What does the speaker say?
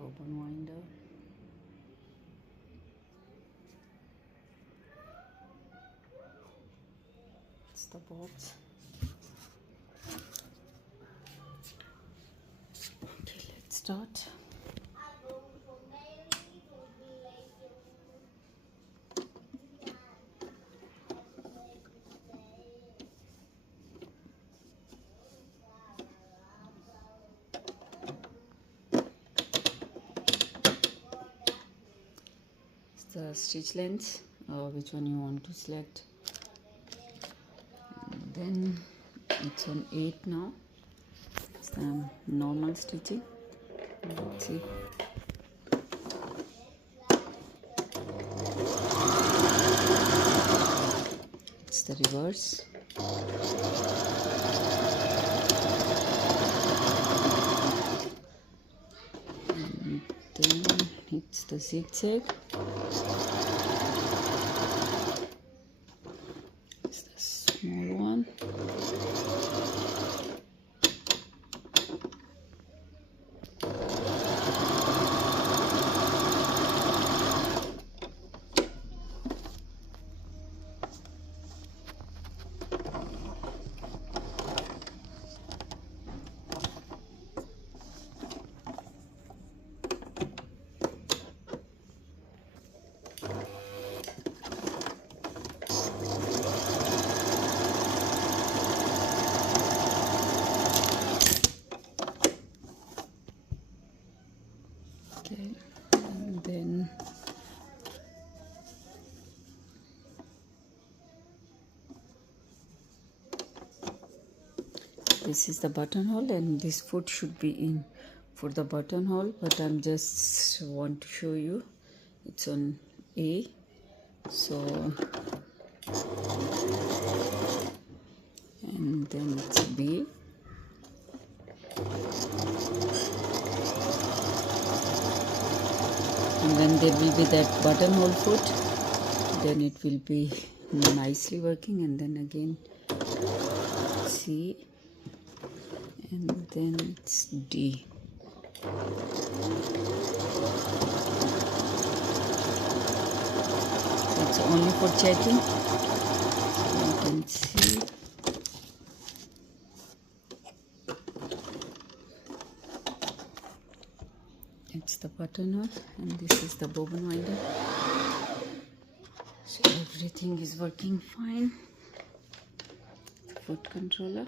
bobbin winder, it's the box. Okay, let's start. The stitch length, which one you want to select, and then it's on 8 now. It's the normal stitching. Let's see. It's the reverse. And then it's the zigzag. It's the small one. Okay, and then this is the buttonhole, and this foot should be in for the buttonhole, but I'm just want to show you it's on A, so, and then it's B. And when there will be that buttonhole foot, then it will be nicely working. And then again C, and then it's D. So it's only for checking. So you can see. It's the buttonhole, and this is the bobbin winder. So everything is working fine. Foot controller.